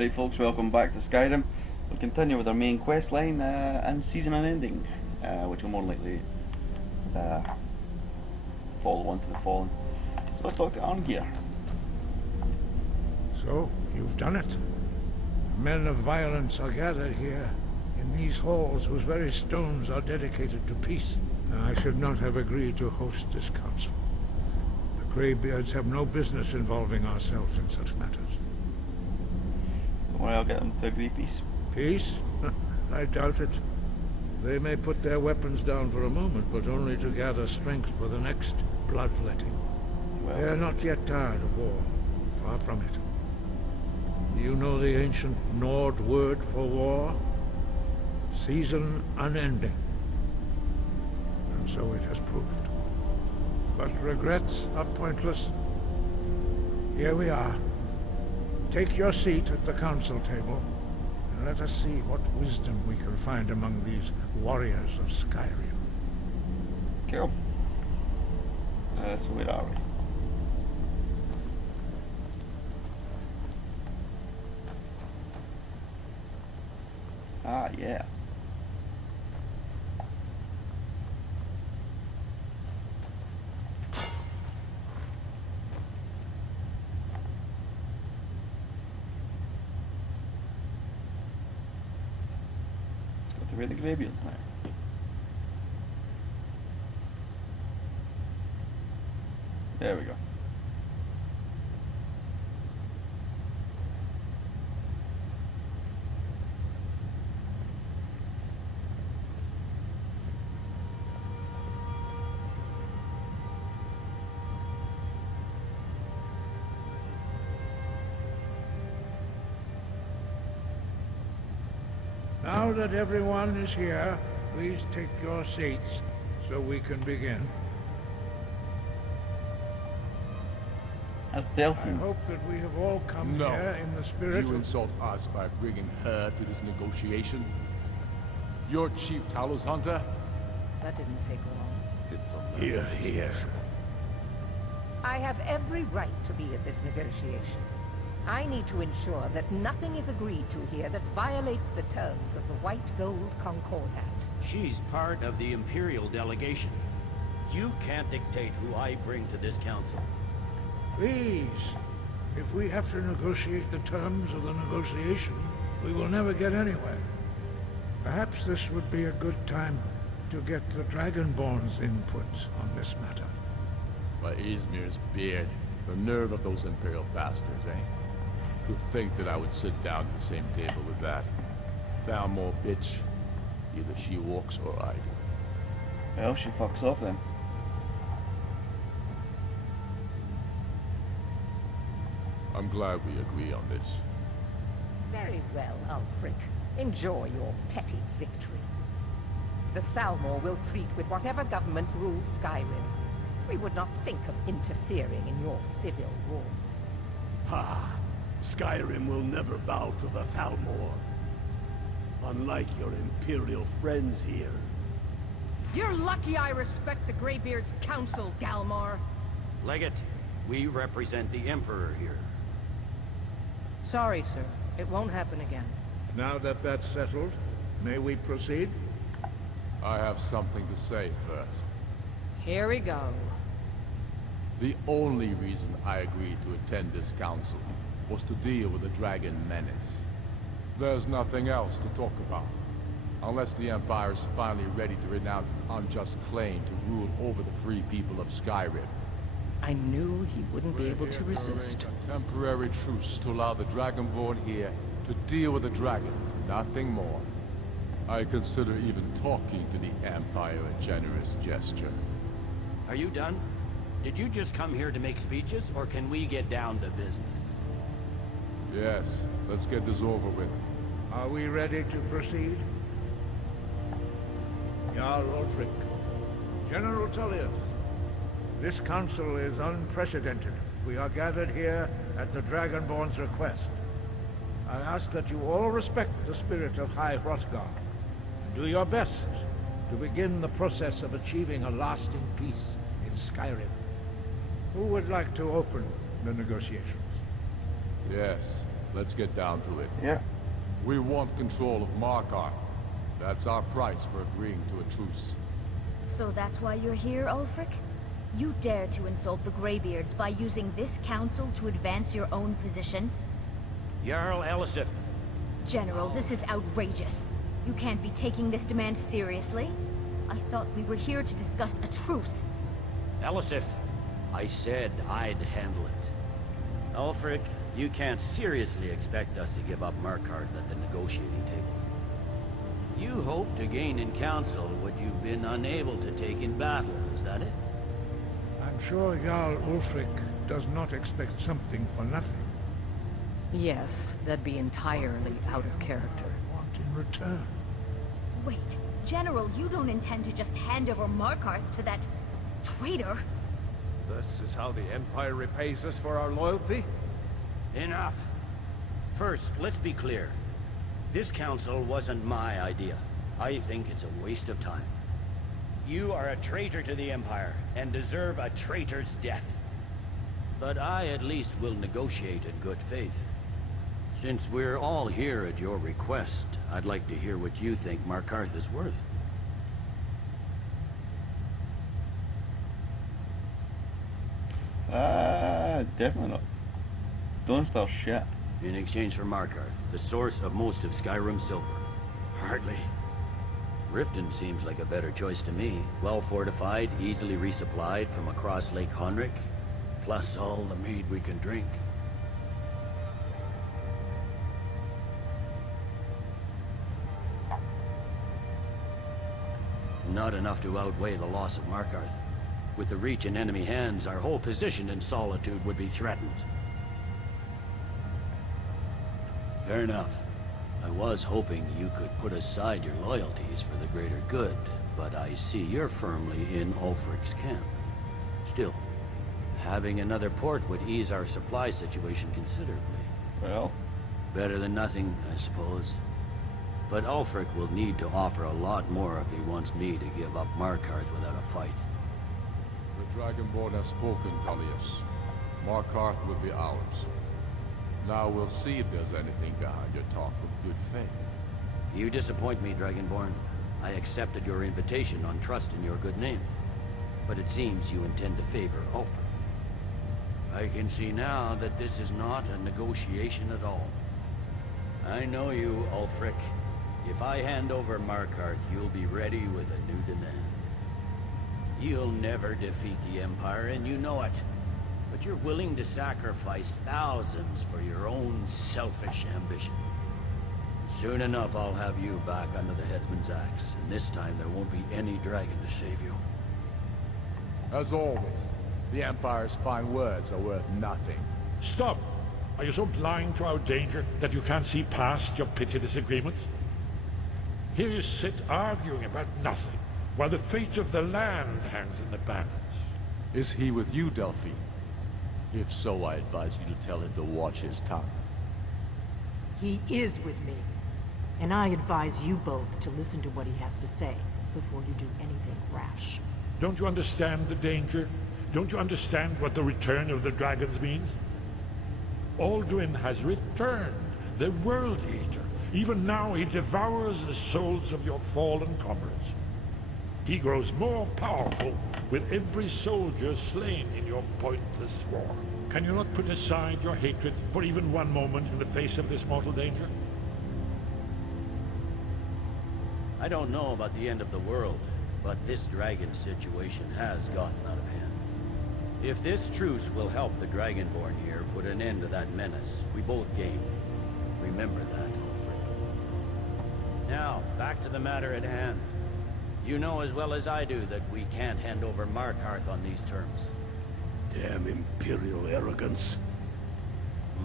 Right folks, welcome back to Skyrim. We'll continue with our main quest line and season Unending, which will more likely follow on to the Fallen. So let's talk to Arngeir. So, you've done it. Men of violence are gathered here, in these halls whose very stones are dedicated to peace. I should not have agreed to host this council. The Greybeards have no business involving ourselves in such matters. Don't worry, I'll get them to agree peace. Peace? I doubt it. They may put their weapons down for a moment, but only to gather strength for the next bloodletting. Well, They are not yet tired of war. Far from it. Do you know the ancient Nord word for war? Season unending. And so it has proved. But regrets are pointless. Here we are. Take your seat at the council table, and let us see what wisdom we can find among these warriors of Skyrim. cool. So where are we? Ah, yeah. Let's go to where the Greybeards now. There we go. Now that everyone is here, please take your seats so we can begin. That's I Delphine. hope that we have all come No. here in the spirit You of... insult us by bringing her to this negotiation? You're Chief Talos Hunter? That didn't take long. Here, here. I have every right to be at this negotiation. I need to ensure that nothing is agreed to here that violates the terms of the White Gold Concordat. She's part of the Imperial delegation. You can't dictate who I bring to this council. Please, if we have to negotiate the terms of the negotiation, we will never get anywhere. Perhaps this would be a good time to get the Dragonborn's input on this matter. By Izmir's beard. The nerve of those Imperial bastards, eh? To think that I would sit down at the same table with that. Thalmor bitch. Either she walks or I do. Well, she fucks off then. I'm glad we agree on this. Very well, Ulfric. Enjoy your petty victory. The Thalmor will treat with whatever government rules Skyrim. We would not think of interfering in your civil war. Ha! Skyrim will never bow to the Thalmor. Unlike your Imperial friends here. You're lucky I respect the Greybeard's counsel, Galmar. Legate, we represent the Emperor here. Sorry, sir. It won't happen again. Now that that's settled, may we proceed? I have something to say first. Here we go. The only reason I agreed to attend this council was to deal with the Dragon Menace. There's nothing else to talk about. Unless the Empire is finally ready to renounce its unjust claim to rule over the free people of Skyrim. I knew he wouldn't be We're able here to resist. arrange a temporary truce to allow the Dragonborn here to deal with the dragons, nothing more. I consider even talking to the Empire a generous gesture. Are you done? Did you just come here to make speeches, or can we get down to business? Yes, let's get this over with. Are we ready to proceed? Jarl Ulfric, General Tullius, this council is unprecedented. We are gathered here at the Dragonborn's request. I ask that you all respect the spirit of High Hrothgar, and do your best to begin the process of achieving a lasting peace in Skyrim. Who would like to open the negotiations? Yes, let's get down to it. Yeah. We want control of Markarth. That's our price for agreeing to a truce. So that's why you're here, Ulfric? You dare to insult the Greybeards by using this council to advance your own position? Jarl Elisif. General, this is outrageous. You can't be taking this demand seriously. I thought we were here to discuss a truce. Elisif, I said I'd handle it. Ulfric, you can't seriously expect us to give up Markarth at the negotiating table. You hoped to gain in council what you've been unable to take in battle, is that it? I'm sure Jarl Ulfric does not expect something for nothing. Yes, that'd be entirely out of character. Want in return. Wait, General, you don't intend to just hand over Markarth to that traitor? This is how the Empire repays us for our loyalty? Enough. First, let's be clear. This council wasn't my idea. I think it's a waste of time. You are a traitor to the Empire, and deserve a traitor's death. But I at least will negotiate in good faith. Since we're all here at your request, I'd like to hear what you think Markarth is worth. Definitely not. Don't start shit. In exchange for Markarth, the source of most of Skyrim's silver. Hardly. Riften seems like a better choice to me. Well fortified, easily resupplied from across Lake Honric, plus all the mead we can drink. Not enough to outweigh the loss of Markarth. With the Reach in enemy hands, our whole position in Solitude would be threatened. Fair enough. I was hoping you could put aside your loyalties for the greater good, but I see you're firmly in Ulfric's camp. Still, having another port would ease our supply situation considerably. Well, Better than nothing, I suppose. But Ulfric will need to offer a lot more if he wants me to give up Markarth without a fight. The Dragonborn has spoken, Tullius. Markarth will be ours. Now we'll see if there's anything behind your talk of good faith. You disappoint me, Dragonborn. I accepted your invitation on trust in your good name. But it seems you intend to favor Ulfric. I can see now that this is not a negotiation at all. I know you, Ulfric. If I hand over Markarth, you'll be ready with a new demand. You'll never defeat the Empire, and you know it. But you're willing to sacrifice thousands for your own selfish ambition. Soon enough, I'll have you back under the headsman's axe, and this time there won't be any dragon to save you. As always, the Empire's fine words are worth nothing. Stop! Are you so blind to our danger that you can't see past your petty disagreements? Here you sit arguing about nothing, while the fate of the land hangs in the balance. Is he with you, Delphine? If so, I advise you to tell him to watch his tongue. He is with me. And I advise you both to listen to what he has to say before you do anything rash. Don't you understand the danger? Don't you understand what the return of the dragons means? Alduin has returned, the World Eater. Even now he devours the souls of your fallen comrades. He grows more powerful with every soldier slain in your pointless war. Can you not put aside your hatred for even one moment in the face of this mortal danger? I don't know about the end of the world, but this dragon situation has gotten out of hand. If this truce will help the Dragonborn here put an end to that menace, we both gain. Remember that, Ulfric. Now, back to the matter at hand. You know as well as I do that we can't hand over Markarth on these terms. Damn Imperial arrogance.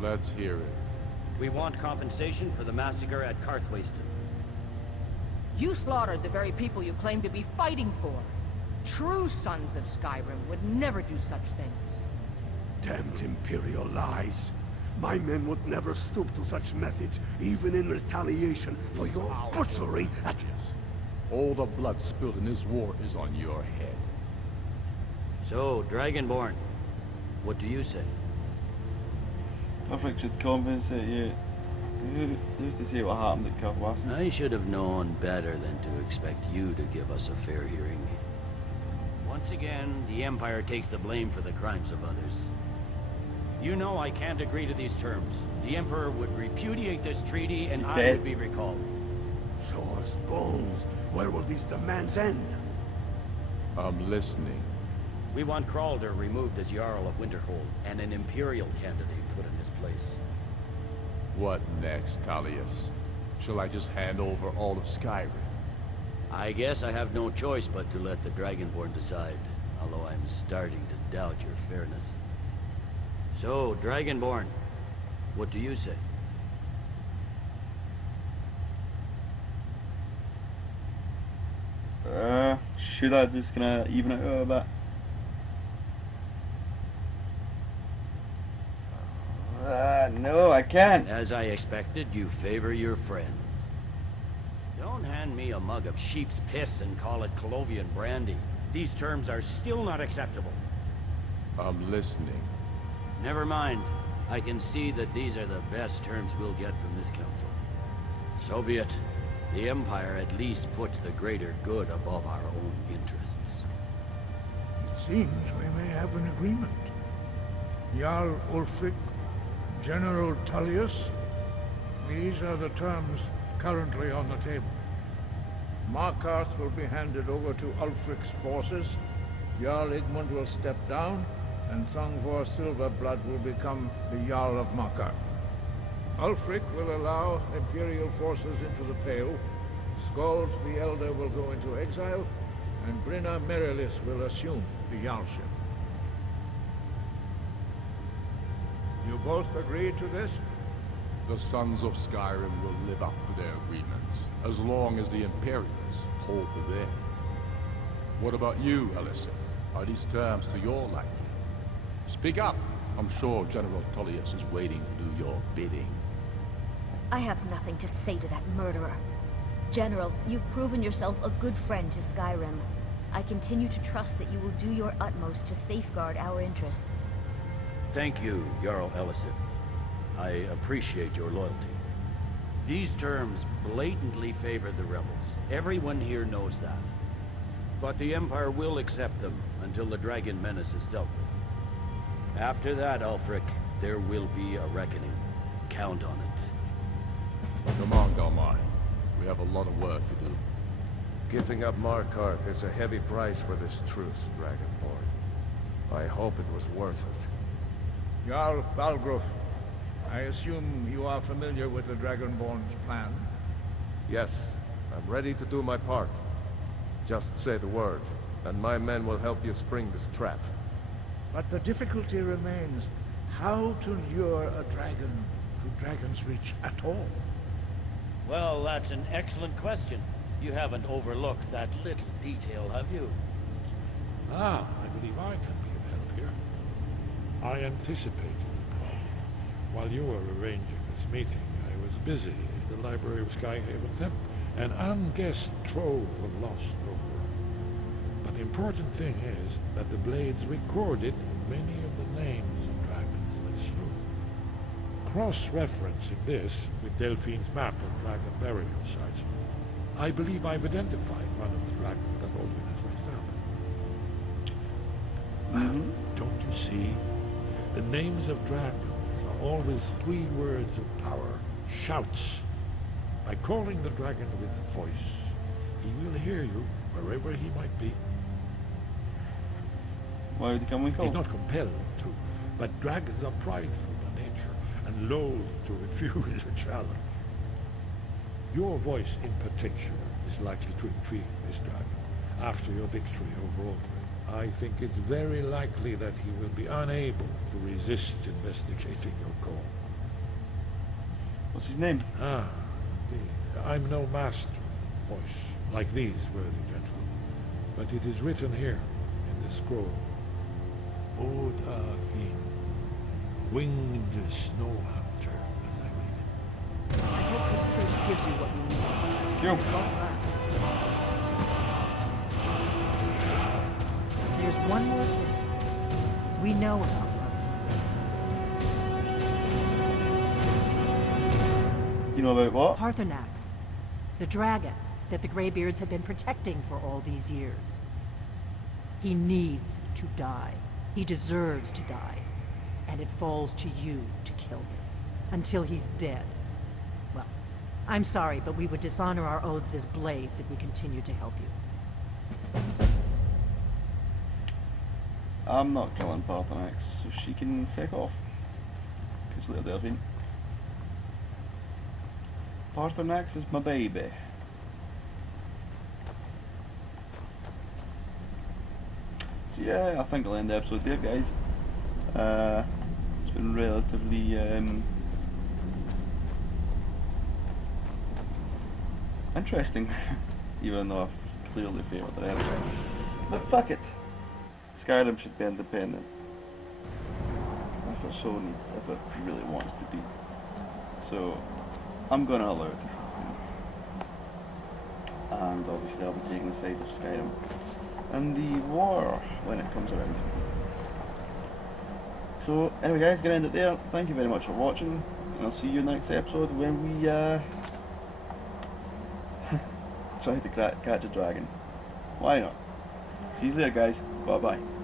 Let's hear it. We want compensation for the massacre at Karthwasten. You slaughtered the very people you claim to be fighting for. True sons of Skyrim would never do such things. Damned Imperial lies. My men would never stoop to such methods, even in retaliation for your butchery at... All the blood spilled in this war is on your head. So, Dragonborn, what do you say? Ulfric should compensate you. Who's to say what happened at Kirthwassen? I should have known better than to expect you to give us a fair hearing. Once again, the Empire takes the blame for the crimes of others. You know I can't agree to these terms. The Emperor would repudiate this treaty and I would be recalled. Show us bones. Where will these demands end? I'm listening. We want Kralder removed as Jarl of Winterhold, and an Imperial candidate put in his place. What next, Tullius? Shall I just hand over all of Skyrim? I guess I have no choice but to let the Dragonborn decide, although I'm starting to doubt your fairness. So, Dragonborn, what do you say? Should I just gonna even it out a bit? No, I can't. As I expected, you favor your friends. Don't hand me a mug of sheep's piss and call it Colovian brandy. These terms are still not acceptable. I'm listening. Never mind. I can see that these are the best terms we'll get from this council. So be it. The Empire at least puts the greater good above our own interests. It seems we may have an agreement. Jarl Ulfric, General Tullius, these are the terms currently on the table. Markarth will be handed over to Ulfric's forces, Jarl Igmund will step down, and Thongvor Silverblood will become the Jarl of Markarth. Ulfric will allow Imperial forces into the Pale, Skald the Elder will go into exile, and Brinna Merilis will assume the Jarlship. You both agree to this? The Sons of Skyrim will live up to their agreements, as long as the Imperials hold to theirs. What about you, Elisif? Are these terms to your liking? Speak up! I'm sure General Tullius is waiting to do your bidding. I have nothing to say to that murderer. General, you've proven yourself a good friend to Skyrim. I continue to trust that you will do your utmost to safeguard our interests. Thank you, Jarl Elisif. I appreciate your loyalty. These terms blatantly favor the rebels. Everyone here knows that. But the Empire will accept them until the Dragon Menace is dealt with. After that, Ulfric, there will be a reckoning. Count on it. Come on, Galmar. We have a lot of work to do. Giving up Markarth is a heavy price for this truce, Dragonborn. I hope it was worth it. Jarl Balgruf, I assume you are familiar with the Dragonborn's plan? Yes, I'm ready to do my part. Just say the word, and my men will help you spring this trap. But the difficulty remains how to lure a dragon to Dragon's Reach at all. Well, that's an excellent question. You haven't overlooked that little detail, have you? Ah, I believe I can be of help here. I anticipated the problem. While you were arranging this meeting, I was busy in the library of Skyhaven Temple, an unguessed trove of lost lore. But the important thing is that the Blades recorded many of the names of dragons they slew. Cross-referencing this with Delphine's map of dragon burial sites, I believe I've identified one of the dragons that Odin has raised up. Don't you see? The names of dragons are always 3 words of power, shouts. By calling the dragon with a voice, he will hear you wherever he might be. Why would he come and call? He's not compelled to, but dragons are prideful by nature and loath to refuse a challenge. Your voice in particular is likely to intrigue this dragon after your victory over Aldrin. I think it's very likely that he will be unable to resist investigating your call. What's his name? Ah, indeed. I'm no master of the voice, like these worthy gentlemen. But it is written here, in the scroll. Odin, winged snow hunter, as I read it. I hope this truce gives you what you need. Yo. It won't last. There's one more thing. We know about Mark. know about what? Parthenax. The dragon that the Greybeards have been protecting for all these years. He needs to die. He deserves to die. And it falls to you to kill him. Until he's dead. Well, I'm sorry, but we would dishonor our oaths as blades if we continued to help you. I'm not killing Parthenax, so she can fuck off. Catch you later, Delphine. Parthenax is my baby. So yeah, I think I'll end the episode there, guys. It's been relatively interesting, even though I've clearly favoured the rest. But fuck it, Skyrim should be independent if it really wants to be. So I'm gonna allow it to happen, and obviously I'll be taking the side of Skyrim and the war when it comes around. So anyway guys, gonna end it there. Thank you very much for watching, and I'll see you in the next episode when we try to catch a dragon. Why not? See you there guys, bye bye.